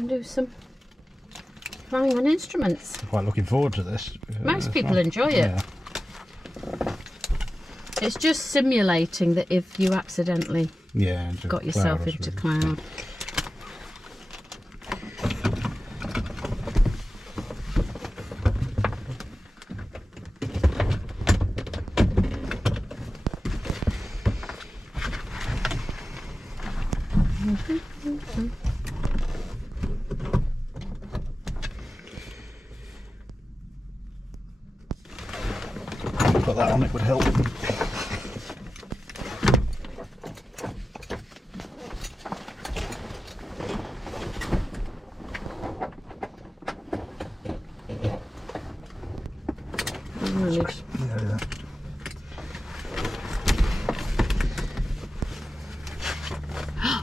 and do some flying on instruments. Quite looking forward to this. Most people enjoy it. Yeah. It's just simulating that if you accidentally got yourself into cloud. Put that on, it would help.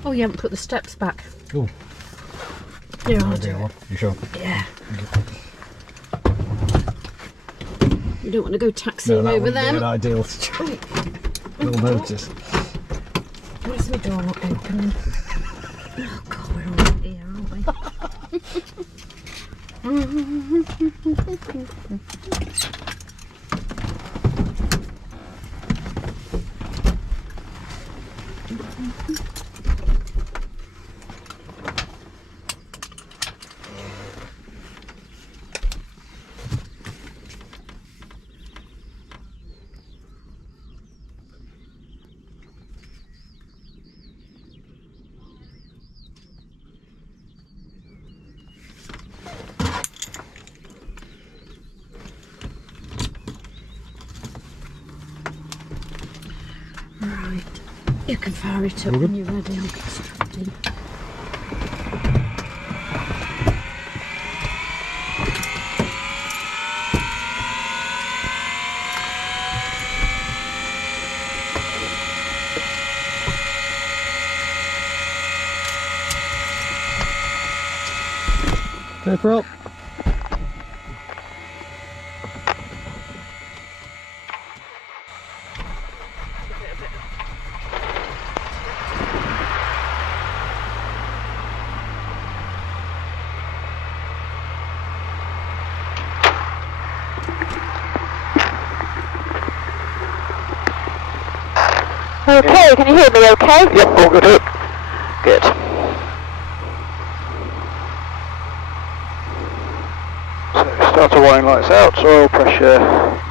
Oh, you haven't put the steps back. Oh. Here, I'll do it. You sure? Yeah. You don't want to go taxiing over them. An ideal. We'll notice. Where's my door not opening? Oh God, we're all here, aren't we? Right, you can fire it up when you're ready. I'll get strapped in. Paper up. Okay, can you hear me okay? Yep, all good. Good. So starter wiring lights out, soil pressure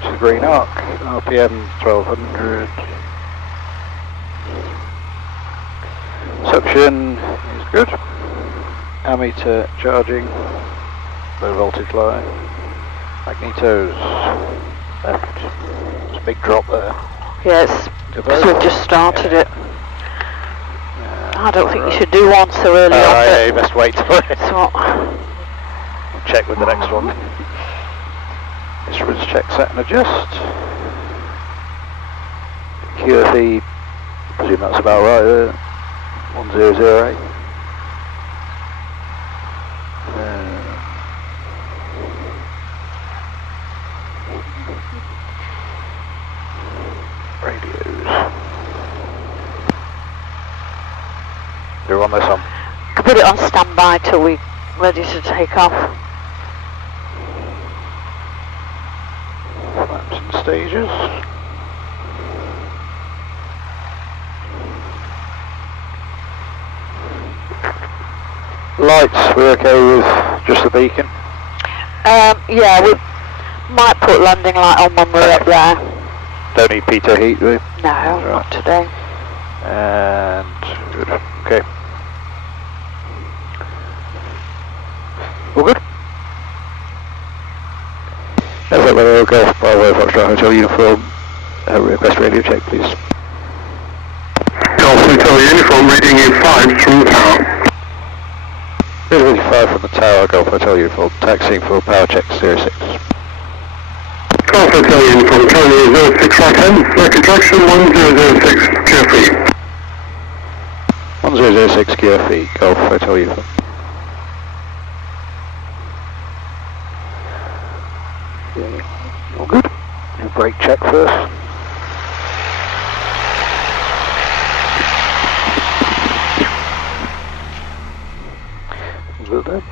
to the green arc, RPM 1200. Suction is good. Ammeter charging, low voltage line. Magnetos left. There's a big drop there. Yes, because we've just started it. I don't think you should do one so early on. Yeah, you best wait for it. So, We'll check with the next one. Instruments check, set and adjust. QFE, presume that's about right, 1008. Radios. They're on this one. can put it on standby till we're ready to take off. Flaps and stages. Lights, we're okay with just the beacon? Yeah, we might put landing light on when we're up there. Don't need pitot heat, do we? No, not today. And good. Okay. All good? That's like we'll go Bravo Foxtrot Hotel uniform. Request radio check, please. Golf Hotel uniform reading in 5 from the tower. Visibility 5 from the tower, Golf Hotel uniform, taxiing for power check 06. Golf Hotel uniform, Charlie 06 right hand, circuit traction 1006, clear free. 1006 QFE, Golf Hotel uniform. Okay, all good. Brake check first. down.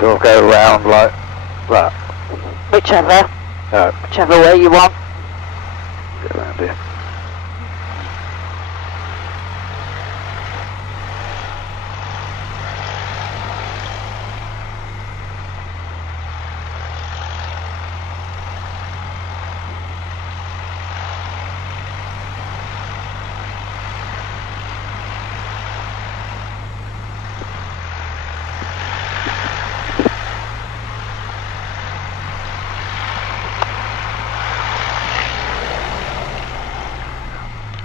Sort of go around like that. Whichever. No, Whichever way you want. get around here.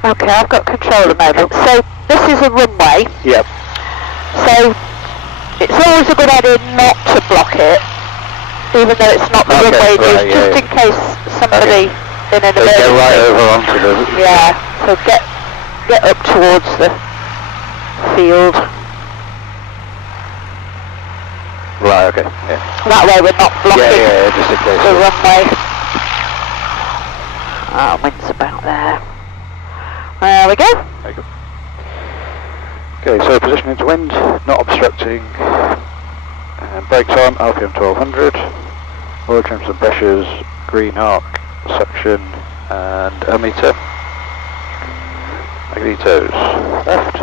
Okay, I've got controller mode. So this is a runway. Yep. So it's always a good idea not to block it, even though it's not the Okay, runway it is, right, just yeah, in case somebody in an So emergency. go right over onto the... Yeah. So get up towards the field. Right, okay, yeah. That way we're not blocking Yeah, just in case. the runway. Oh, wind's about there. There we go. There you go. Okay, so position into wind, not obstructing. Brakes on, RPM 1200. Oil temps and pressures, green arc, suction, and ammeter. Magnetos, left.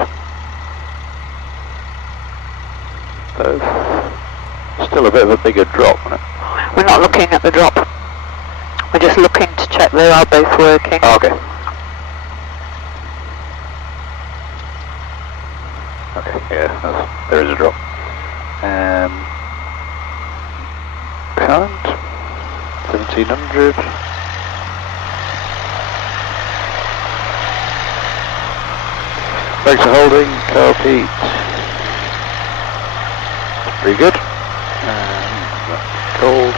Both. Still a bit of a bigger drop, isn't it? We're not looking at the drop. We're just looking to check they are both working. Oh, okay. Okay, yeah, there is a drop. Behind, 1700. Brakes are holding, car heat. Pretty good. Cold.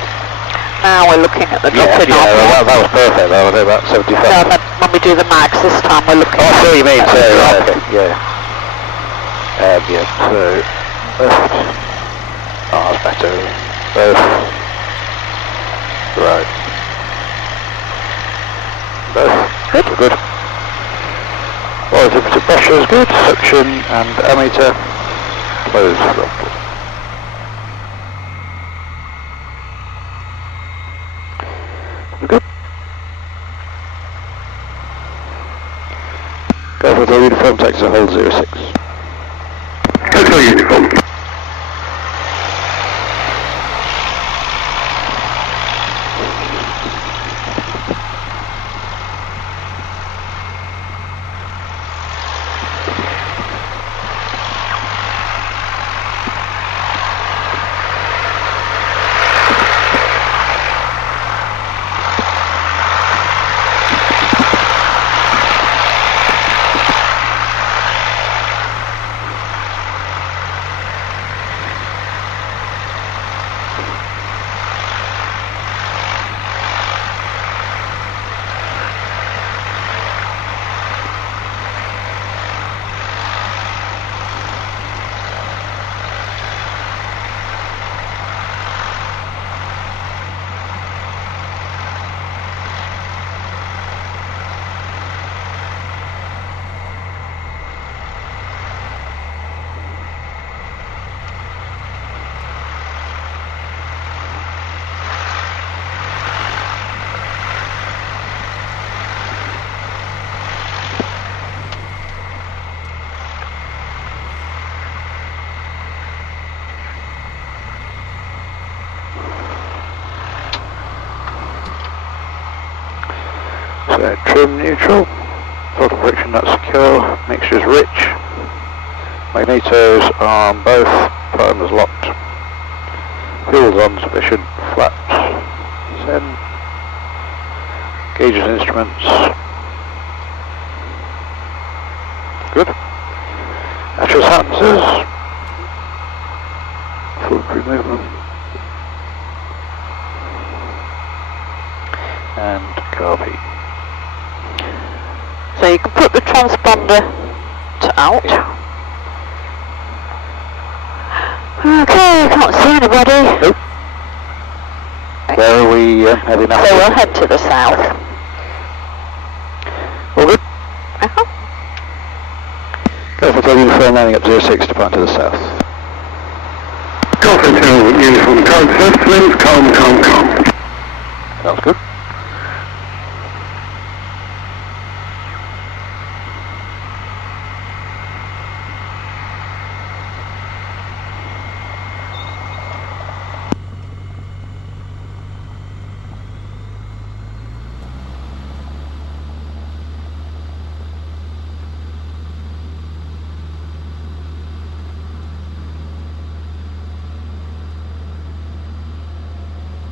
Now we're looking at the drop Yeah, in well, that was perfect though, I think about 75. No, but when we do the mags this time we're looking Oh, I see what you mean, at so, the right, drop. okay, yeah. Yeah, so, left. Oh, that's better. Both. Right. Both. Good. Good. Oil temperature pressure is good, suction and ammeter closed throttle. Good. Go for the uniform taxi to hold 06. Hotel uniform. So trim neutral, throttle friction not secure, mixture's rich, magnetos on both, primers locked, fuel's on sufficient, flaps, send, gauges and instruments, good, actual sentences, full crew movement, and copy. So you can put the transponder to out. Yeah. Okay, can't see anybody. Nope. Where are we heading up? So we'll head to the south. All good? Uh-huh. Go for Hotel Uniform landing up 06, departing to the south. Golf Hotel Uniform, current first winds, calm. Sounds good.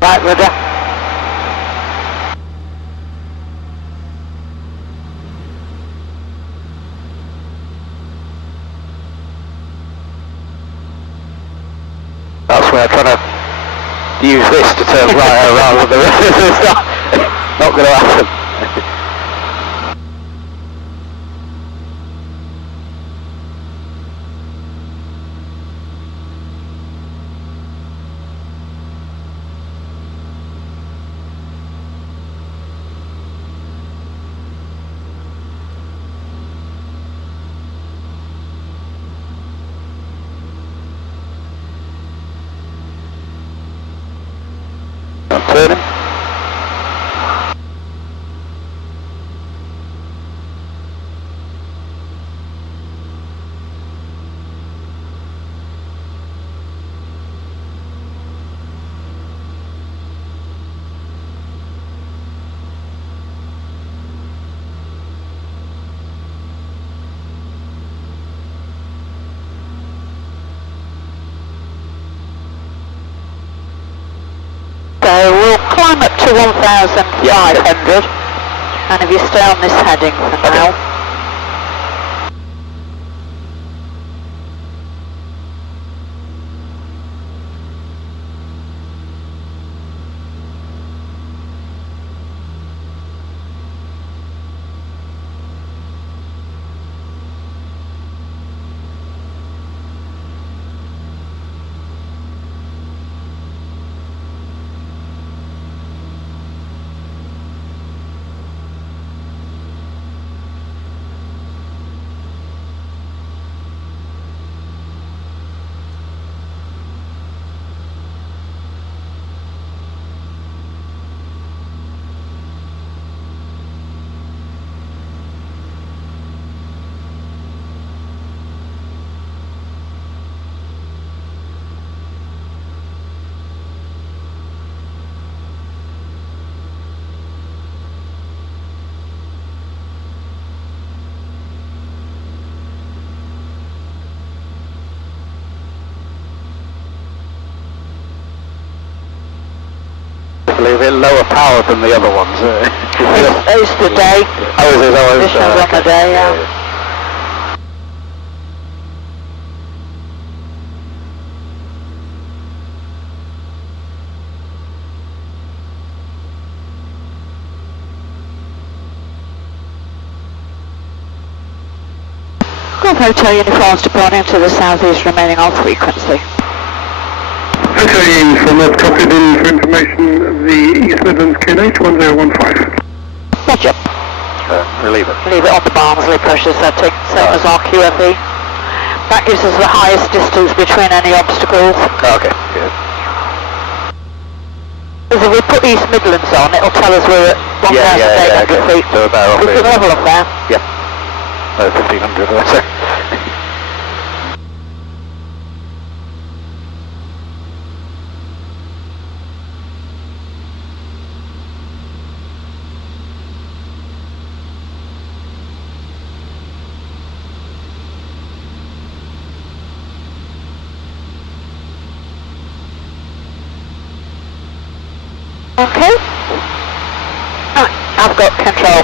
Right, rudder. That's where I'm trying to use this to turn right rather than the rest. It's not going to happen. I'm turning. So we'll climb up to 1,500 and if you stay on this heading for now. A little bit lower power than the other ones. It's the day. Oh, is it? Oh, This one's on the day, yeah. Golf Hotel Uniforms departing to the southeast, remaining on frequency. Hotel Uniform, I've copied in for information the East Midlands QNH 1015. Roger. Leave it. Leave it on the Barnsley pressure setting, same as our QFE. That gives us the highest distance between any obstacles. Okay, good. Because if we put East Midlands on, it'll tell us we're at 1,800 feet. So about We can level them there. Yeah. 1,500 or so. Okay. I've got control.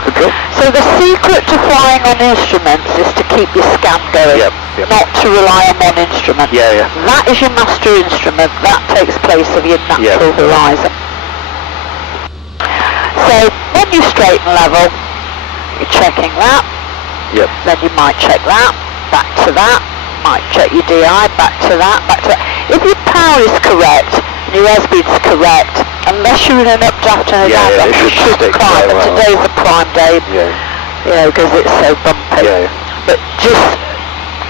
So the secret to flying on instruments is to keep your scan going, not to rely on one instrument. That is your master instrument. That takes place of your natural horizon. So when you straighten level, you're checking that. Yep. Then you might check that, back to that. Might check your DI, back to that, back to that. If your power is correct and your airspeed is correct, unless you're in an updraft and a downdraft, you should climb. And today's a prime day, you know, because it's so bumpy. But just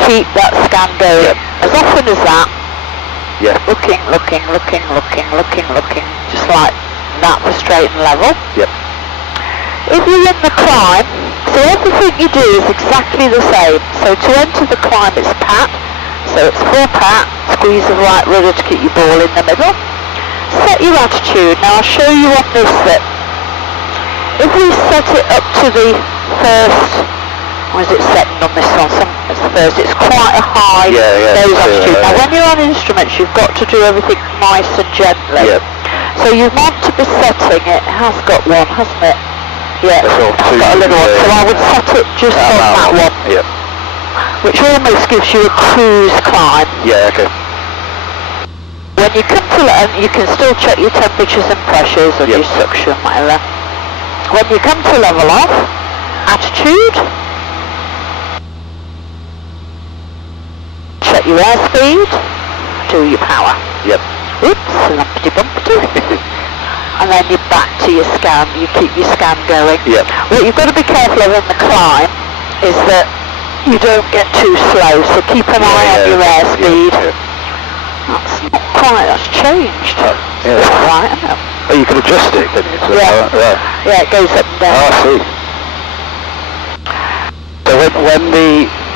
keep that scan going as often as that. Looking, just like that for straight and level. If you're in the climb, so everything you do is exactly the same. So to enter the climb, it's pat. So it's full pat, squeeze the right rudder to keep your ball in the middle. Set your attitude. Now I'll show you on this that if we set it up to the first, or is it setting on this one? It's the first. It's quite a high nose attitude. Now when you're on instruments, you've got to do everything nice and gently. So you want to be setting it. It has got one, hasn't it? Yeah, it's got a little one. So I would set it just on that one. Which almost gives you a cruise climb. When you come to land, you can still check your temperatures and pressures and your suction, whatever. When you come to level off, attitude. Check your airspeed. Do your power. Oops, lumpity bumpity. And then you're back to your scan, you keep your scan going. What you've got to be careful of in the climb is that you don't get too slow, so keep an eye on your airspeed. That's not quite, that's changed. Right, I know. Oh, you can adjust it, can you? So yeah, it goes up and down. Oh, I see. So when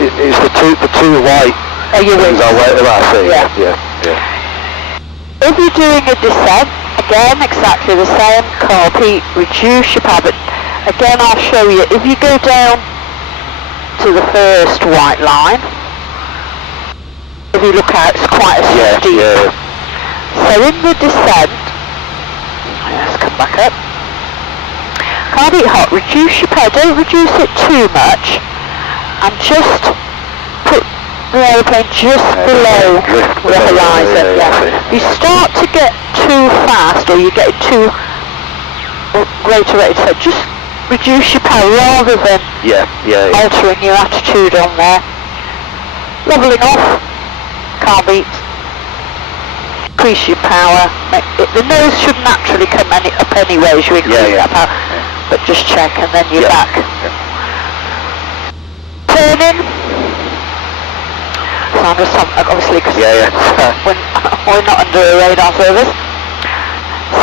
it's the two white wings are where I see. If you're doing a descent, again, exactly the same, copy, reduce your power, but again I'll show you, if you go down to the first white line, if you look out, it's quite a steep. So in the descent, let's come back up, can't be hot, reduce your power, don't reduce it too much, and just put the aeroplane just below the horizon. If you start to get too fast or you get too great a rate, so just reduce your power rather than altering your attitude on there. Leveling off, car beat, increase your power. The nose should naturally come up anyway as you increase that power, but just check and then you're back. Turning. So I'm just obviously because we're not under a radar service.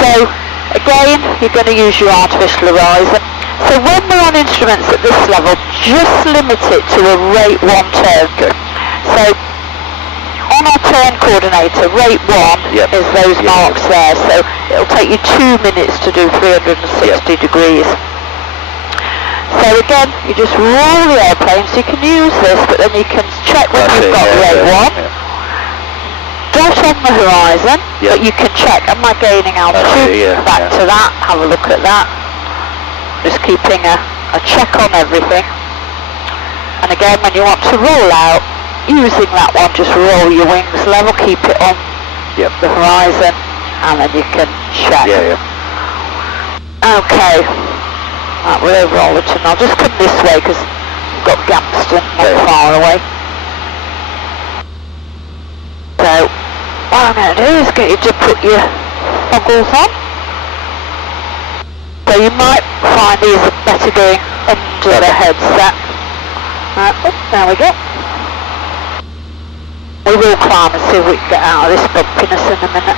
So again, you're going to use your artificial horizon. So when we're on instruments at this level, just limit it to a rate 1 turn. So on our turn coordinator, rate 1 is those marks there. So it'll take you 2 minutes to do 360 degrees. So again, you just roll the airplane, so you can use this, but then you can check when you've got rate 1. Dot on the horizon, but you can check, am I gaining altitude? Back to that, have a look at that. Just keeping a check on everything. And again, when you want to roll out, using that one, just roll your wings level, keep it on the horizon, and then you can check. Okay. Right, we're over Ollerton. I'll just come this way because we've got Gamston not far away. So, what I'm going to do is get you to put your Foggles on. So you might find these are better going under the headset. Right, there we go. We will climb and see if we can get out of this bumpiness in a minute.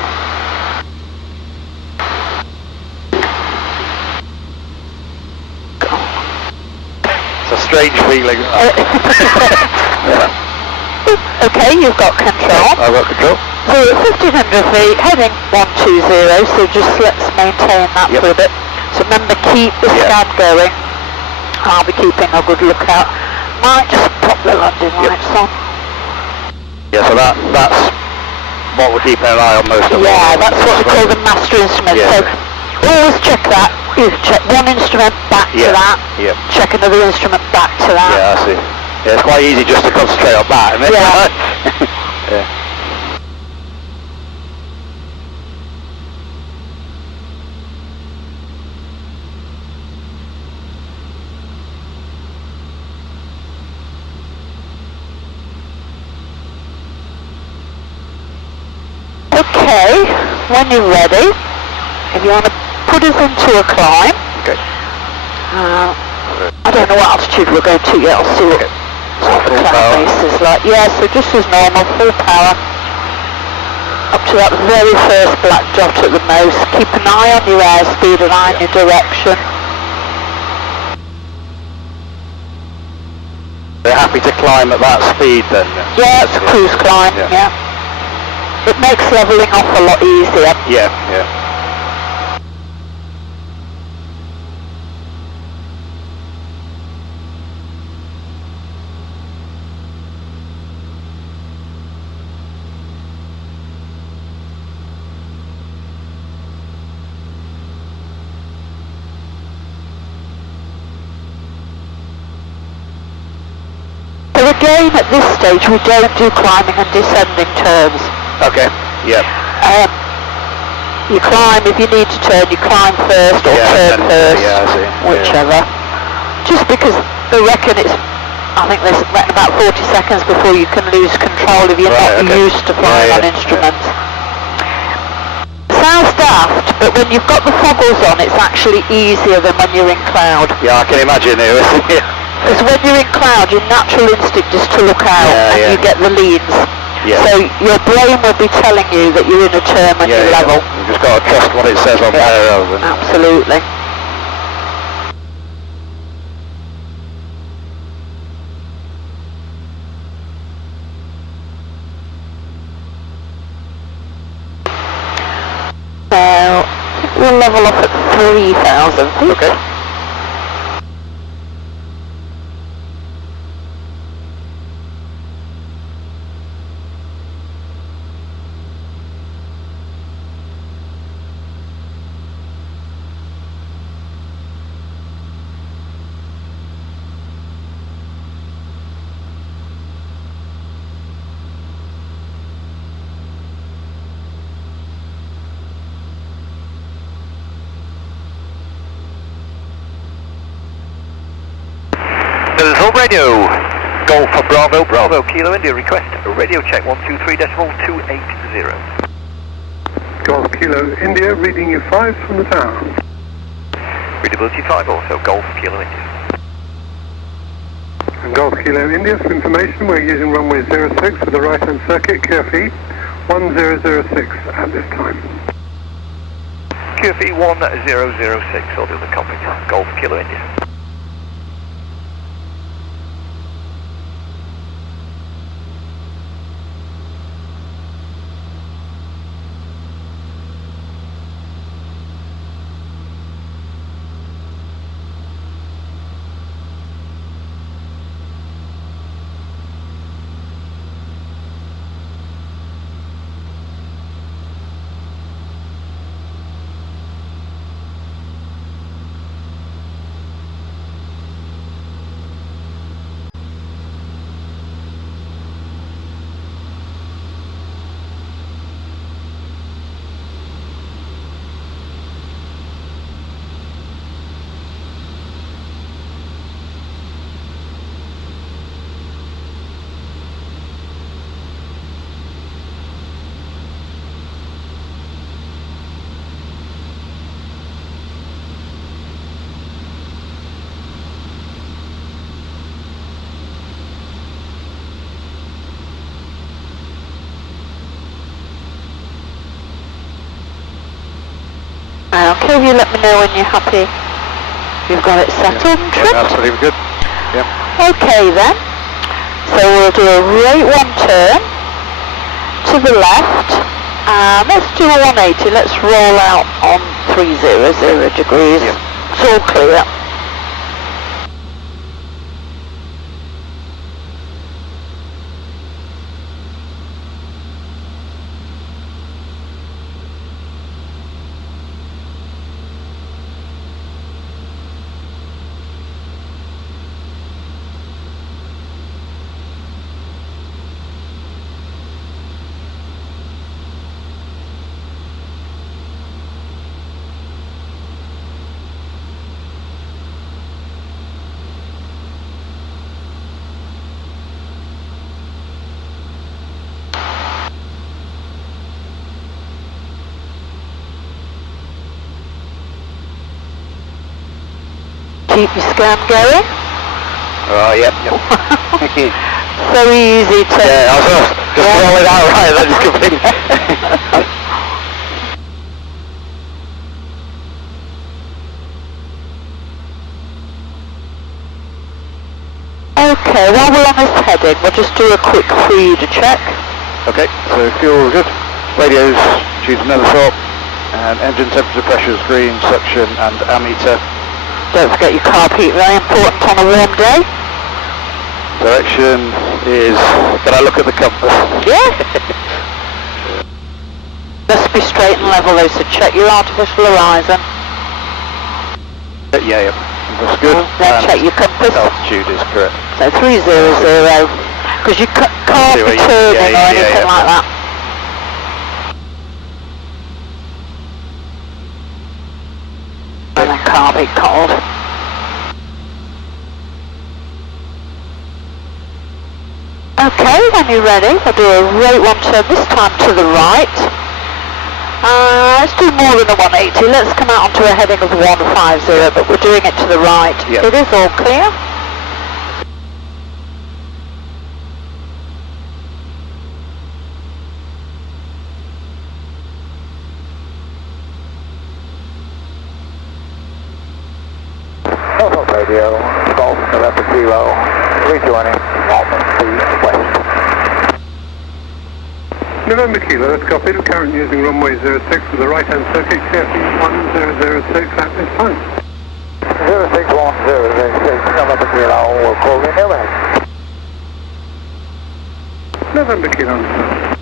Strange feeling. Okay, you've got control. I've got control. So at 1500 feet, heading 120, so just let's maintain that for a bit. So remember, keep the scan going. I'll be keeping a good lookout. Might just pop the landing lights on. So that's what we're keeping an eye on most of all. That's what we call the master instrument. So always check that. You check one instrument, back to that. Check another instrument, back to that. I see. It's quite easy just to concentrate on that, isn't it? Okay, when you're ready, if you want to put us into a climb. Okay. I don't know what altitude we're going to yet, I'll see what the climb race is like. Yeah, so just as normal, full power. Up to that very first black dot at the most. Keep an eye on your airspeed and eye on your direction. They're happy to climb at that speed then? Yeah, it's a cruise climb, yeah. It makes levelling off a lot easier. Yeah, yeah. So again, at this stage, we don't do climbing and descending turns. Okay, yeah. You climb, if you need to turn, you climb first or turn first, I see. whichever. Just because they reckon it's, I think there's about 40 seconds before you can lose control if you're not used to flying on instruments. Sounds daft, but when you've got the Foggles on, it's actually easier than when you're in cloud. Yeah, I can imagine it. Because when you're in cloud, your natural instinct is to look out and you get the leads. Yeah. So your brain will be telling you that you're in a turn when you're level. You've just got to trust what it says on there. Absolutely. So I think we'll level off at 3,000 feet. Okay. Home radio, Golf Bravo, Bravo, Kilo India, request radio check 123.280. Golf Kilo India, reading you 5 from the tower. Readability 5 also, Golf Kilo India. And Golf Kilo India, for information, we're using runway 06 with the right-hand circuit, QFE 1006 at this time. QFE 1006, all the other copies, Golf Kilo India. Okay, you let me know when you're happy. You've got it settled and trimmed. That's pretty good. Yeah. Okay then. So we'll do a right one turn to the left. And let's do a 180. Let's roll out on 300 degrees. Yeah. It's all clear. keep your scan going. Oh, yep. So easy to... Yeah, I was just roll it out right, then just completely... Okay, while we're on this heading, we'll just do a quick feeder check. Okay, so fuel good. Radios, choose another thought. And engine temperature, pressures, green, suction and ammeter. Don't forget your carb heat, very important on a warm day. Direction is... Can I look at the compass? Yeah. Must be straight and level though, so check your artificial horizon. Yeah. That's good. Then And check your compass. altitude is correct. So 300, because you can't be turning or anything like that. And then can't be cold. Okay, when you're ready, I'll do a right one turn, this time to the right. Let's do more than a 180. Let's come out onto a heading of 150, but we're doing it to the right. Yep. It is all clear. Radio, Golf, November Kilo, rejoining Walton West. November Kilo, that's copied. Currently using runway 06 with the right-hand circuit, KFE 1006 at this time. 06106, November Kilo, we'll call in airway. November Kilo, understood.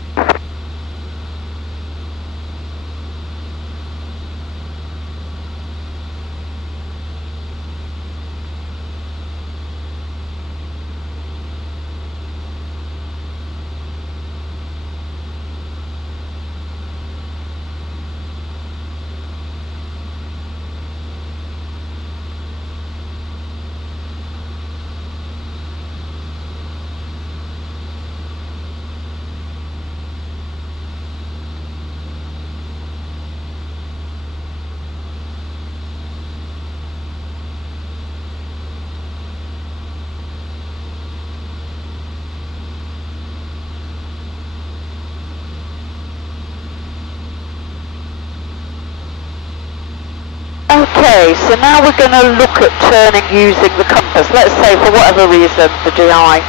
Okay, so now we're going to look at turning using the compass. Let's say for whatever reason the DI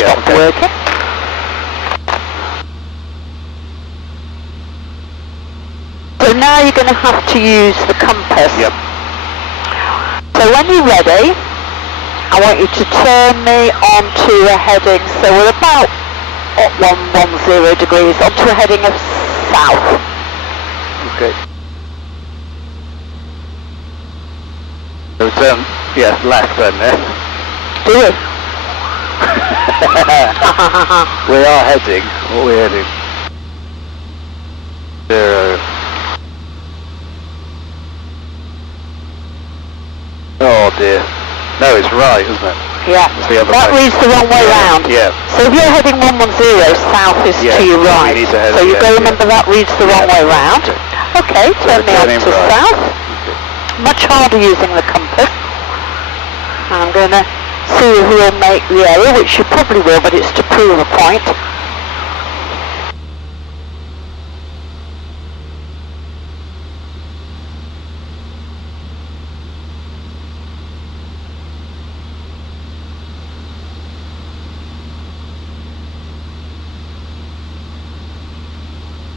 stopped working. So now you're going to have to use the compass. Yep. So when you're ready, I want you to turn me onto a heading, so we're about 110 degrees, onto a heading of south. Okay. So turn, yeah, left then, Do it. We are heading, what are we heading? 0. Oh dear. No, it's right, isn't it? Yeah, It's the other that way. reads the wrong way round. Yeah. So if you're heading 110, south is Yeah, to your we right. need to head- So you yeah, go yeah. remember that reads the wrong way round. Okay, So turn me we're on turning to right. south. Much harder using the compass. I'm going to see if we'll make the error, which you probably will, but it's to prove a point.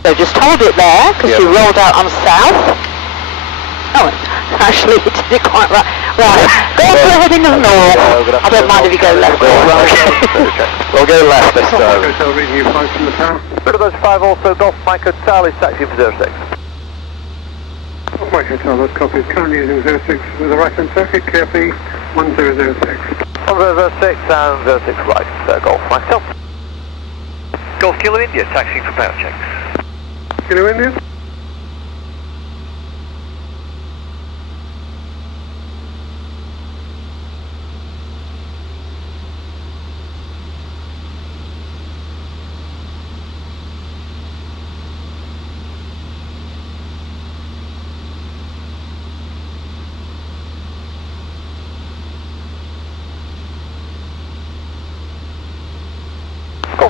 So just hold it there, because you rolled out on south. Oh, actually you did it quite right. Right, go to the heading of north. I don't mind if you go left or right. We'll go left this time. Hotel reading you 5 from the tower. Bit of those 5 also, Golf Mike Hotel is taxiing for 06. Off Mike Hotel, that's copied. Currently using 06 with the right-hand circuit, KFE 1006. 1006 and 06 right, Golf Mike Hotel. Golf Kilo India, taxiing for power checks. Kilo India?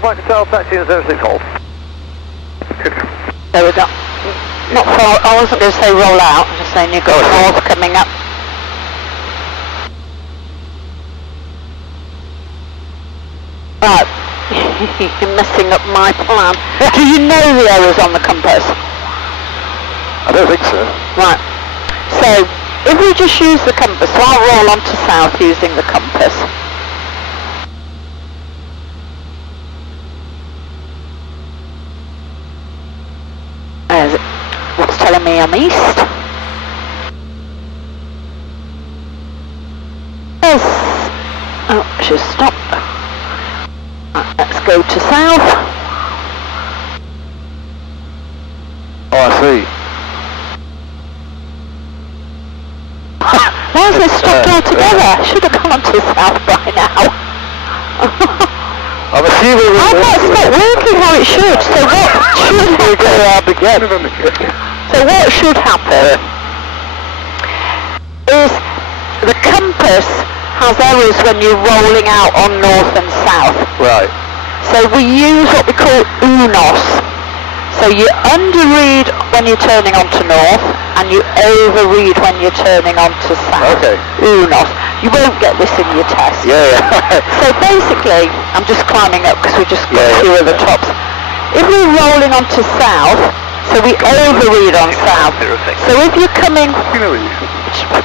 flight to south, taxi in 06 hold. There we go. Not far, I wasn't going to say roll out, I'm just saying you've got north coming up. Right, you're messing up my plan. Do you know the errors on the compass? I don't think so. Right, so if we just use the compass, so I'll roll on to south using the compass. What's telling me I'm east? Yes. Oh, should stop. Right, let's go to south. Oh, I see. Why has it stopped altogether? Should have gone on to south by now. I'm assuming Oh, that's not working how it should. So what should again. So what should happen is the compass has errors when you're rolling out on north and south. Right. So we use what we call UNOS. So you underread when you're turning onto north and you overread when you're turning onto south. Okay. UNOS. You won't get this in your test. Yeah. So basically, I'm just climbing up because we just got a few of the tops. If we're rolling onto south, so we overread on south. So if you're coming,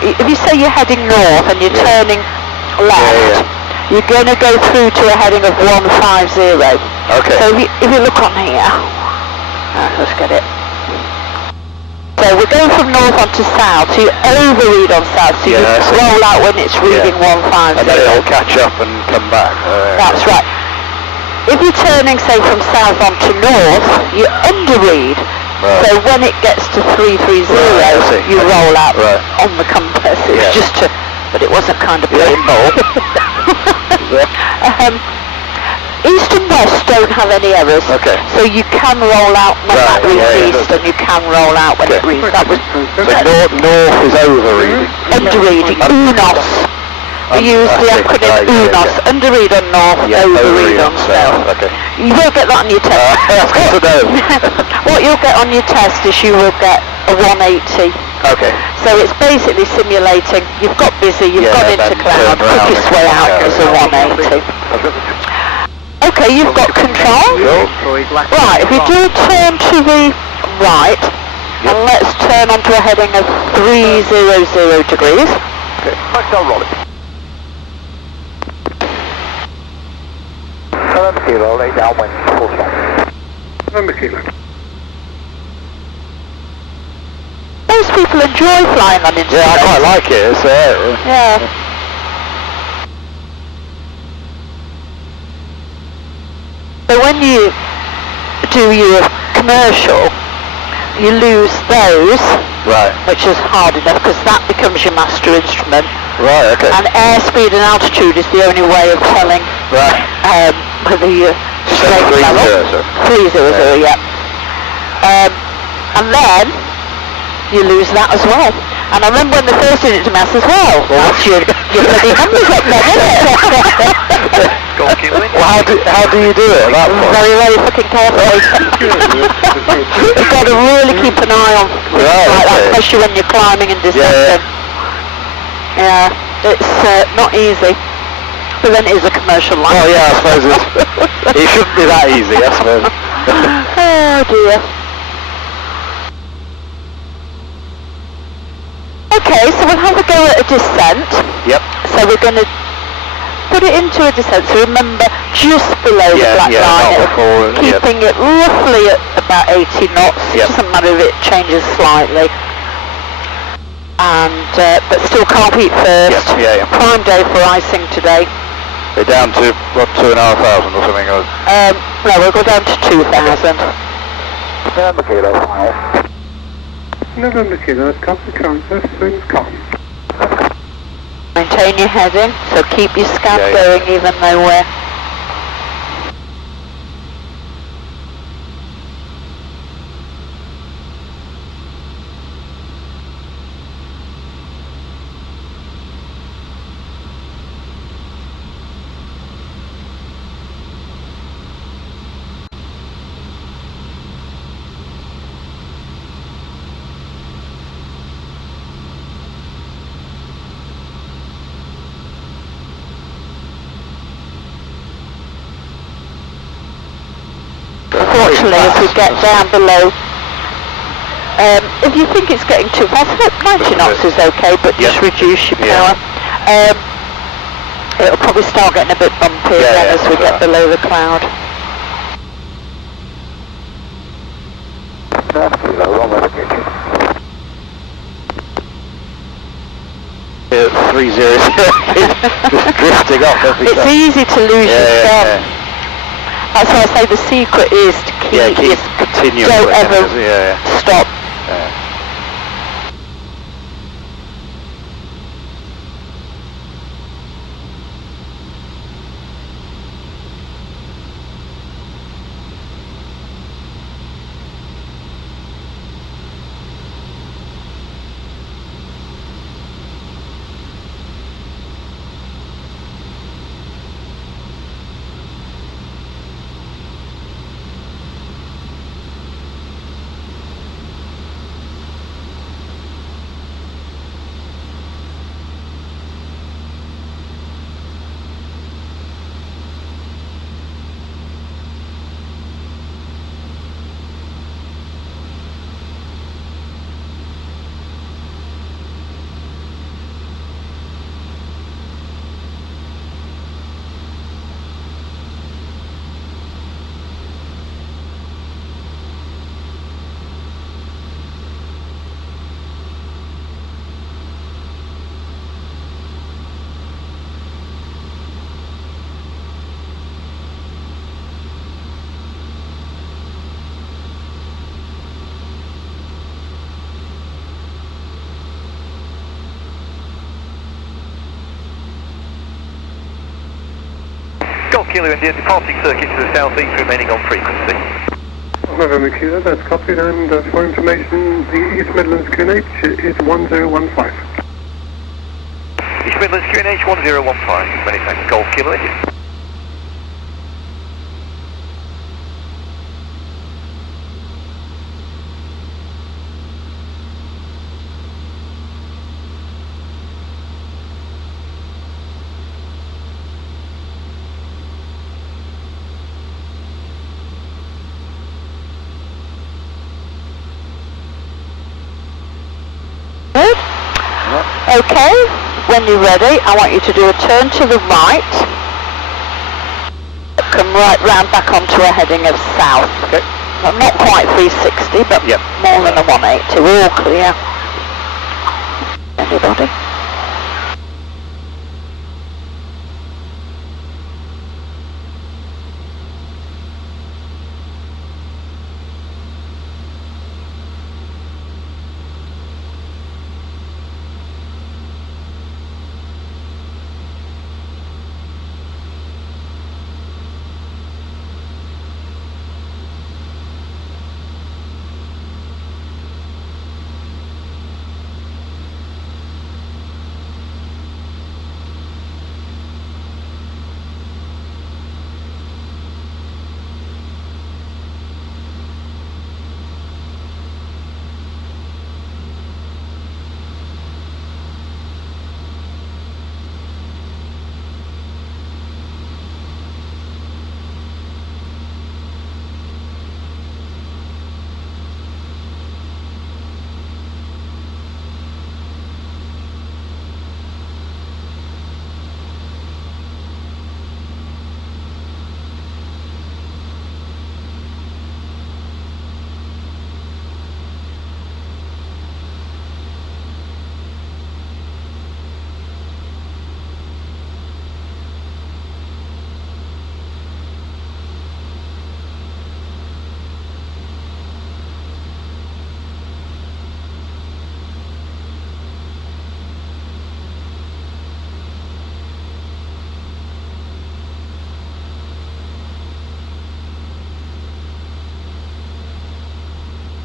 if you say you're heading north and you're turning left, you're going to go through to a heading of 150. Okay. So if you look on here, let's get it. So we're going from north onto south, so you overread on south, so you roll out when it's reading 150. And then it'll catch up and come back. That's right. If you're turning, say, from south onto north, you underread. Right. So when it gets to 330, you roll out on the compass. It's just to, but it wasn't kind of playing ball. East and west don't have any errors. Okay. So you can roll out when that reads east, and you can roll out when it reads. That was so north is overreading. underreading. UNOS. We use the acronym UNOS. Underread on north, overread on south. Okay. You will get that on your test. That's good to know. What you'll get on your test is you will get a 180. Okay. So it's basically simulating, you've got busy, you've gone into cloud, quickest way out is a 180. Okay, you've got control. Right, if we do turn to the right, and let's turn onto a heading of 300 degrees. Okay, Maxwell rolling. 7 kilo, lay downwind, full stop. 7 kilo. Most people enjoy flying on instruments. Yeah, I quite like it. It's, Yeah. So when you do your commercial, you lose those, which is hard enough because that becomes your master instrument. Right, okay. And airspeed and altitude is the only way of telling whether you're straight level. 300, yeah. And then you lose that as well. And I remember when they first did it to me, I said, well, that's your bloody numbers up there, isn't it? Well, how do you do it? Very, very fucking carefully. You've got to really keep an eye on like that, especially when you're climbing and descending. Yeah, it's not easy. But then it is a commercial line. Oh yeah, I suppose it shouldn't be that easy, I suppose. Oh dear. Okay, so we'll have a go at a descent. Yep. So we're going to put it into a descent, so remember just below the black line, keeping it roughly at about 80 knots. It doesn't matter if it changes slightly. And but still can't heat first. Prime day for icing today. We're down to what, 2,500 or something? No, we'll go down to 2,000. November kilo, final. November kilo, copy transfer, swings calm. Maintain your heading, so keep your scan going even though we're... unfortunately, as we get down below, if you think it's getting too fast, 90 knots is okay, but just reduce your power. It'll probably start getting a bit bumpy again as we get below the cloud. Yeah, 300, just drifting off every time. It's easy to lose yourself. That's why I say the secret is to keep continuing. Don't ever stop. Golf Kilo India, departing circuit to the southeast, remaining on frequency. November Kilo, that's copied, and for information, the East Midlands QNH is 1015. East Midlands QNH 1015, many thanks, Golf Kilo India. Okay, when you're ready, I want you to do a turn to the right. Come right round back onto a heading of south. Okay. Well, not quite 360, but more than a 180. We're all clear. Anybody?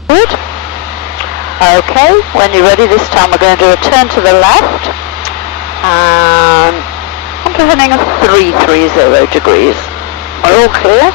Good. Okay, when you're ready this time we're going to do a turn to the left and onto a heading of 330 degrees. We're all clear?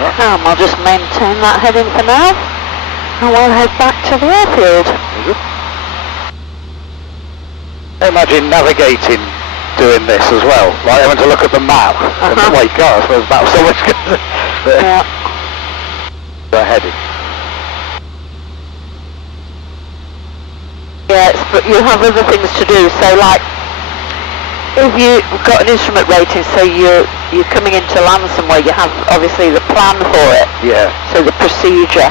I'll just maintain that heading for now, and we'll head back to the airfield. Imagine navigating doing this as well, like having to look at the map and my God, I suppose that's so much good. Yeah. We're heading. Yes, but you have other things to do, so like, if you've got an instrument rating, so you're coming into land somewhere, you have obviously the plan for it. Yeah. So the procedure.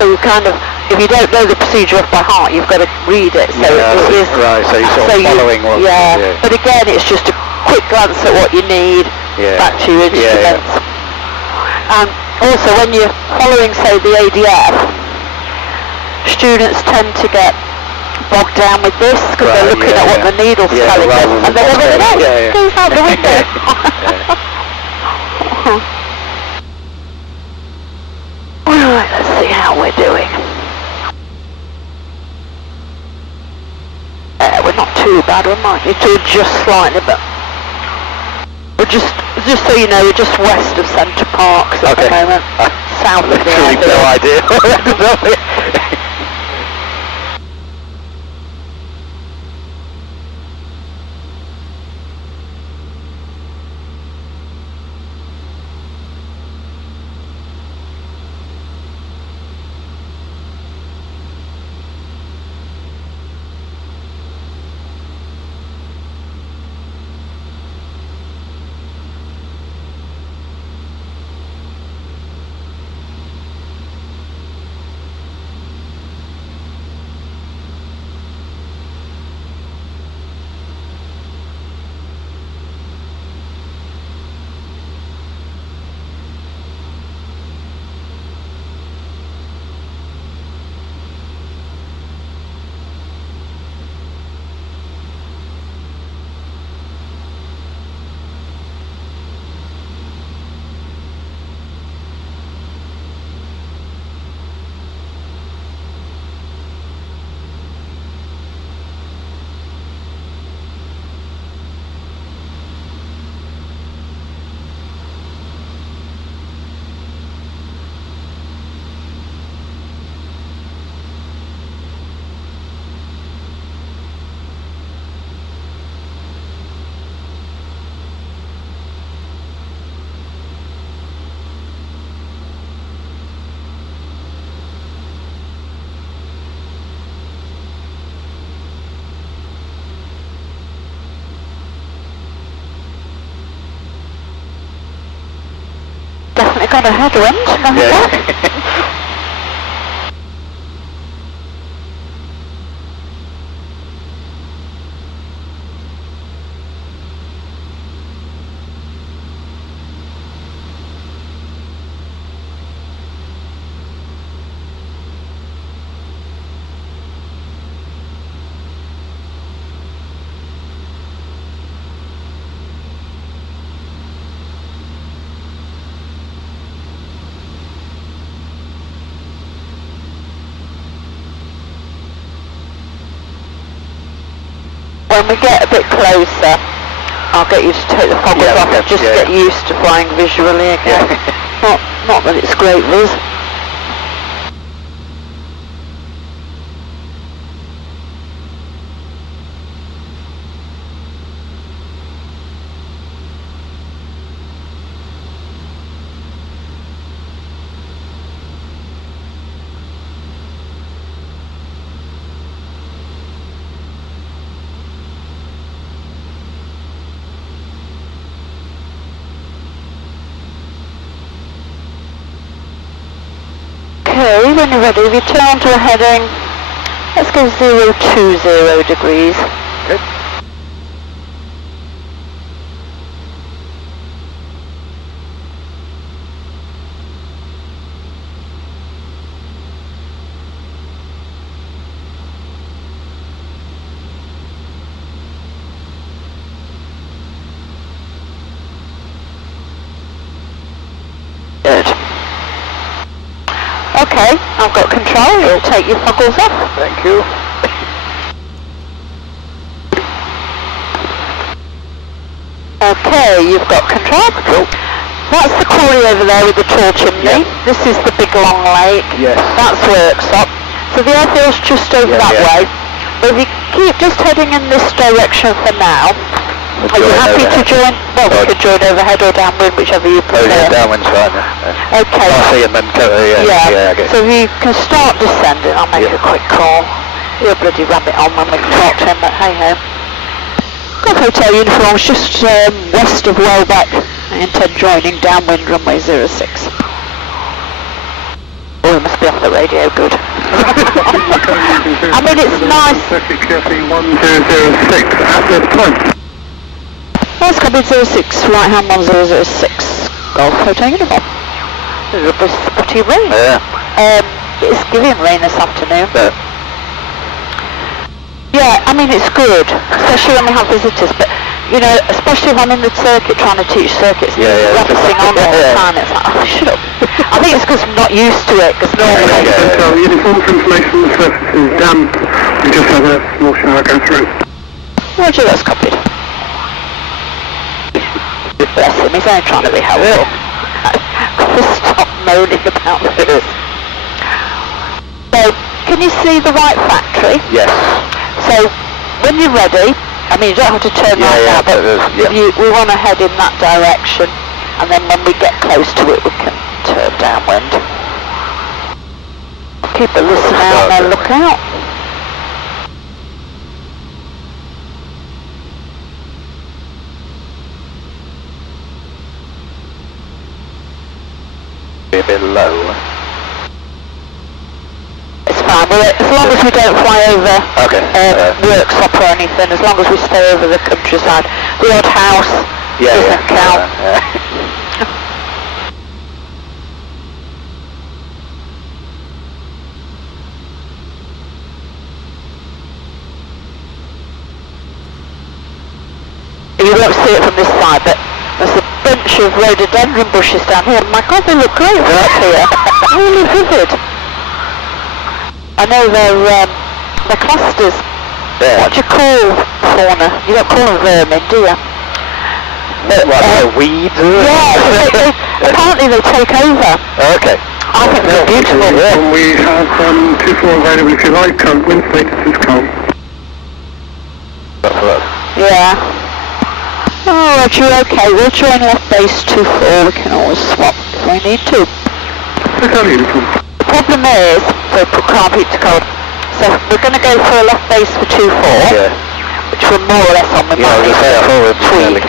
So you kind of, if you don't know the procedure off by heart, you've got to read it. So yeah, it is. Right, so you're sort of following what. Yeah. But again, it's just a quick glance at what you need, back to your instruments. And also when you're following, say, the ADF, students tend to get bogged down with this because they're looking at what the needle's telling them, and then everything else goes out the window. Alright, let's see how we're doing. We're not too bad, we might need to adjust slightly, but we're just so you know, we're just west of Centre Parks at the moment, south of the airfield. No idea. Definitely got a headwind. Yeah. When we get a bit closer, I'll get you to take the foggles off and just get used to flying visually again. Not that it's great viz. Okay, when you're ready, return to a heading. Let's go 020 degrees. Okay. Good. Okay, I've got control. You'll take your foggles off. Thank you. Okay, you've got control. That's the quarry over there with the tall chimney. Yeah. This is the big long lake. Yes. That's workshop. So the airfield's just over that way. But if you keep just heading in this direction for now, are you happy to join? Well, we could join overhead or downwind, whichever you prefer. Oh yeah, downwind's fine. Yeah. Okay. I'll see and then yeah, okay. So if you can start descending, I'll make a quick call. You'll bloody rabbit on when we can talk to him, but hey ho. Golf Hotel uniforms just west of Welbeck. I intend joining downwind runway 06. Oh, it must be off the radio, good. I mean, it's nice. Circuit QFE 1006 at this time. That's cabin 06, right hand 1006. Golf Hotel uniform. There's a bit of spotty rain. Yeah. It's giving rain this afternoon. Yeah, I mean, it's good, especially when we have visitors, but you know, especially if I'm in the circuit trying to teach circuits, practicing on all the time, it's like, oh, shut up. I think it's because I'm not used to it, because normally... So, uniform for information, the surface is damp. We just had a small shower go through. Roger, that's copied. Bless him, he's only trying to be helpful. Stop moaning about this. So, can you see the right factory? Yes. So, when you're ready, I mean, you don't have to turn right now, but we want to head in that direction, and then when we get close to it, we can turn downwind. Keep a listen out and look out. Be a bit low. It's fine, as long as we don't fly over workshop or anything, as long as we stay over the countryside. The odd house doesn't count. You won't see it from this side, but there's a bunch of rhododendron bushes down here. My God, they look great right up here. Really vivid. I know they're clusters. Yeah. What do you call fauna? You don't call them vermin, do you? Weeds? Yeah, apparently they take over. Okay. I think they're beautiful. And we have 2-4 available if you like. Current wind status is calm. Yeah. Oh, Roger, okay. We'll join left base 24. We can always swap if we need to. Hotel uniform. The problem is, so can't beat to cold. So we're going to go for a left base for 24, which we're more or less on. We might need to tweak.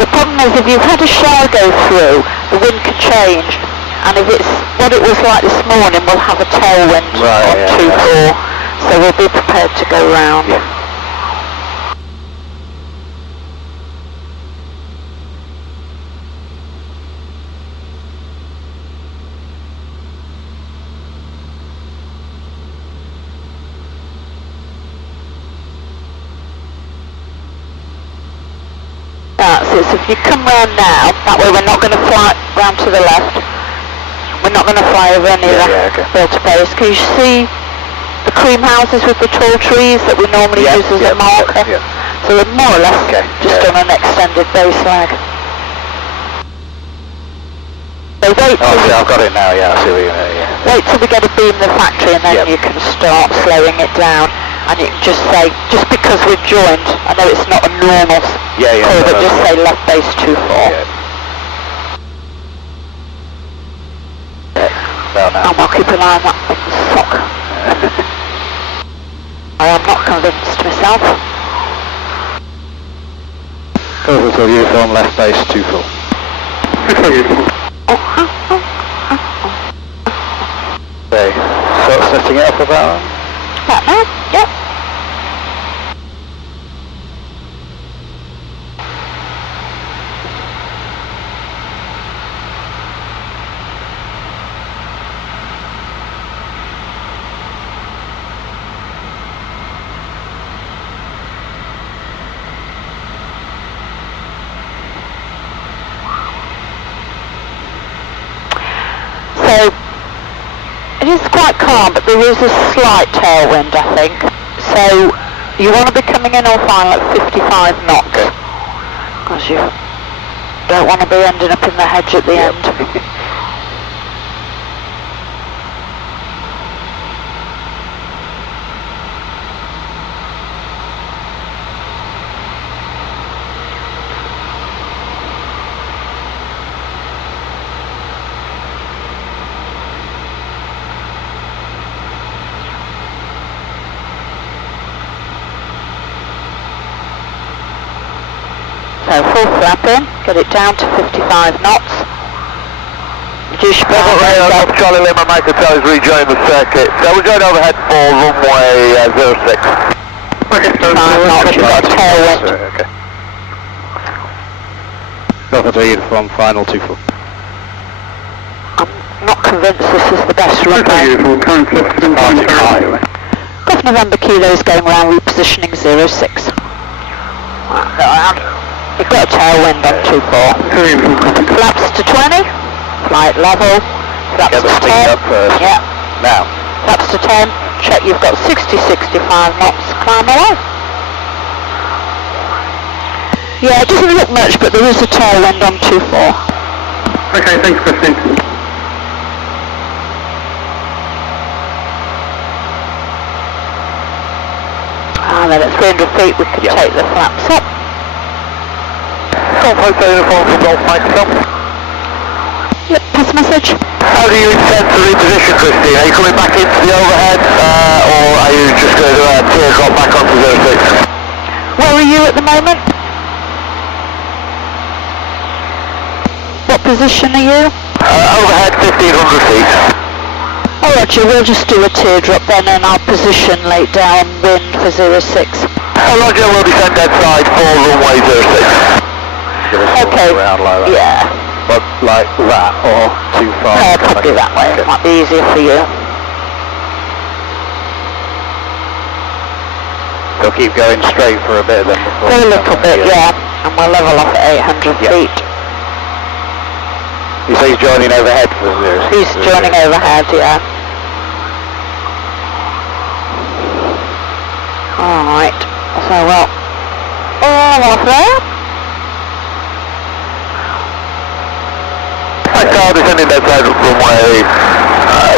The problem is if you've had a shower go through, the wind can change, and if it's what it was like this morning, we'll have a tailwind on 24, so we'll be prepared to go round. So if you come round now, that way we're not going to fly round to the left. We're not going to fly over any of the filter base. Can you see the cream houses with the tall trees that we normally use as a marker? So we're more or less just on an extended base lag. So wait till I've got it now, I see what you mean, wait till we get a beam in the factory and then you can start slowing it down. And you can just say, just because we're joined, I know it's not a normal call, but just say left base 24. And we'll keep an eye on that sock. I am not convinced myself. Hotel uniform, left base 24. Hotel uniform. Okay, start setting it up about... That now? Yep. So, it is quite calm, but there is a slight tailwind, I think. So, you want to be coming in on final at 55 knots. Because Don't want to be ending up in the hedge at the end. So full flap in, get it down to 55 knots. Reduce your Bravo Radio, Charlie Lima, Mike Hotel is rejoining the circuit. So we're going overhead for runway 06. 55 knots, you've got a tailwind. Okay. Go for the uniform, final 24. I'm not convinced this is the best runway. Uniform, current system, Golf November Kilo is going around repositioning 06. Right, go around. You've got a tailwind on 24. Flaps to 20, flight level, flaps Get the to speed 10. up first. Yeah. Now. Flaps to 10, check you've got 60-65 knots, climb away. Yeah, it doesn't look much, but there is a tailwind on 24. Okay, thanks, Christine. And then at 300 feet we can take the flaps up. Golf Hotel uniform from Golf Mike Hotel. Yep, pass message. How do you intend to reposition, Christine? Are you coming back into the overhead, or are you just going to takeoff back onto 06? Where are you at the moment? What position are you? Overhead 1500 feet. Oh Roger, we'll just do a teardrop then and I'll position late down wind for 06. Oh Roger, we'll descend dead side for runway 06. Okay, Around like that. yeah. But like that, or too far? Probably that way, it might be easier for you. They'll keep going straight for a bit then before... Go a little bit, yeah. And we'll level off at 800 feet. You say he's joining overhead for 06? He's joining overhead, yeah. Alright, so well, all off there. Car descending dead side runway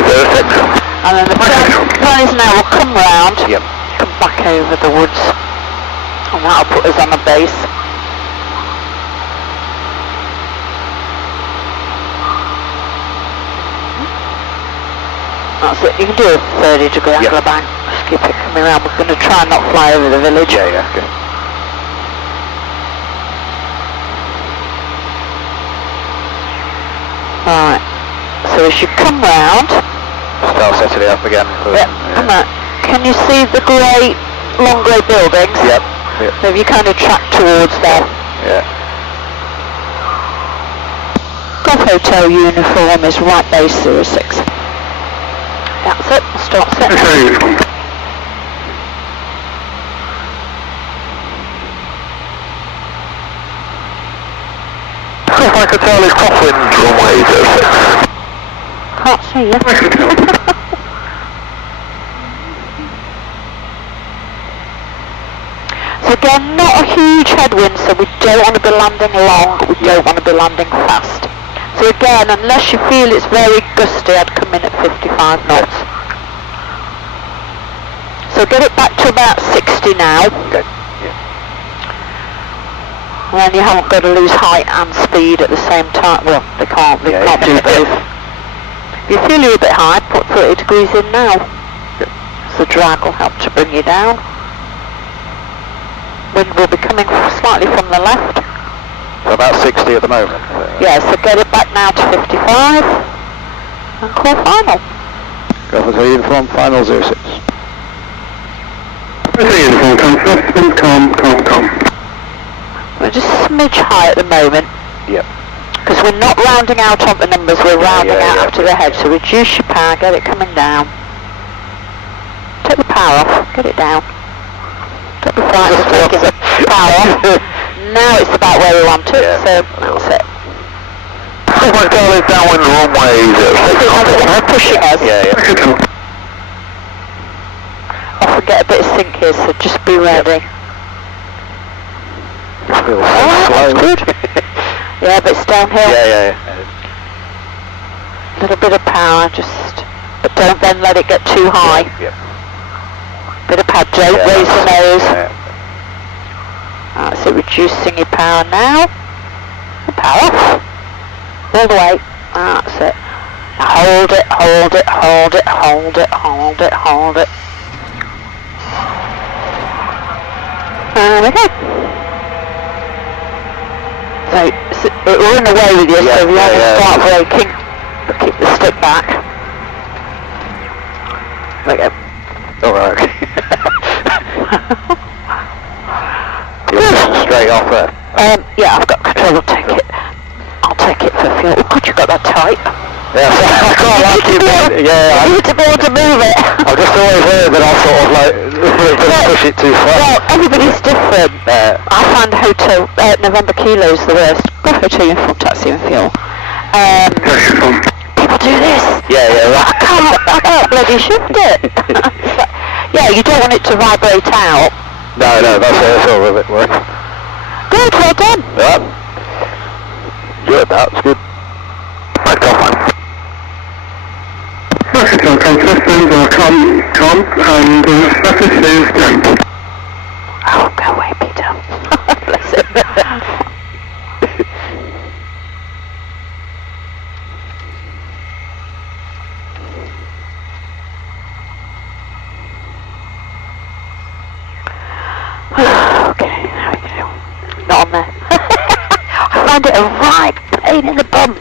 06. And then the prize now will come round, come back over the woods, and that'll put us on a base. That's it, you can do a 30-degree angle of bank, just keep it coming around. We're going to try and not fly over the village. Yeah, okay. Right, so as you come round, Start setting it up again. For, come on. Can you see the grey, long grey buildings? Yep. So if you kind of track towards them. Yeah. Golf Hotel uniform is right base 06. That's it, start set. Golf Mike Hotel is crosswind runway 06. Can't see you. So again, not a huge headwind, so we don't want to be landing long, but we don't want to be landing fast. So again, unless you feel it's very gusty, I'd come in at 55 knots. So get it back to about 60 now. Okay. And then you haven't got to lose height and speed at the same time. Well, they can't be both. If you feel you're a bit high, put 30 degrees in now. So the drag will help to bring you down. Wind will be coming slightly from the left. So about 60 at the moment. Yeah, so get it back now to 55 and call final. Go for the uniform, final 06. Uniform, come. We're just a smidge high at the moment. Yep. Because we're not rounding out on the numbers, we're rounding out after the head. So reduce your power, get it coming down. Take the power off, get it down. Don't be frightened of taking the power off. Now it's about where we want it, so that's it. Golf Mike Hotel is downwind runway 06. They're pushing us. Yeah. Often get a bit of sink here, so just be ready. It feels so Oh, slow. that's good. Yeah, but it's downhill. Yeah. Little bit of power, just, but don't then let it get too high. Yeah. Bit of power, don't Yeah, raise the nose. Yeah. That's it, reducing your power now. And power off. All the way. That's it. Now hold it, hold it, hold it, hold it, hold it, hold it. There we go. So, we're in the way with you, so if you have to start braking, keep the stick back. There we go. Alright, okay. You're straight off there. Yeah, I've got control, I'll take it for fuel. Oh god, you got that tight. Yeah, so I can't like it, but yeah, You need to be able to move it. I've just always heard that I'll sort of like push it too far. Well, everybody's different. I find hotel, November Kilo is the worst. Go hotel uniform, taxi and fuel. People do this. Yeah. I can't bloody shift it. Yeah, you don't want it to vibrate out. No, that's all a bit worse. Good, well done. Yeah. Good, that's good. Takeoff, man. Okay, telecom systems are com, and status is jump. Oh, go away, Peter. Bless him. Okay, there we go. Not on there. I find it a right pain in the bum.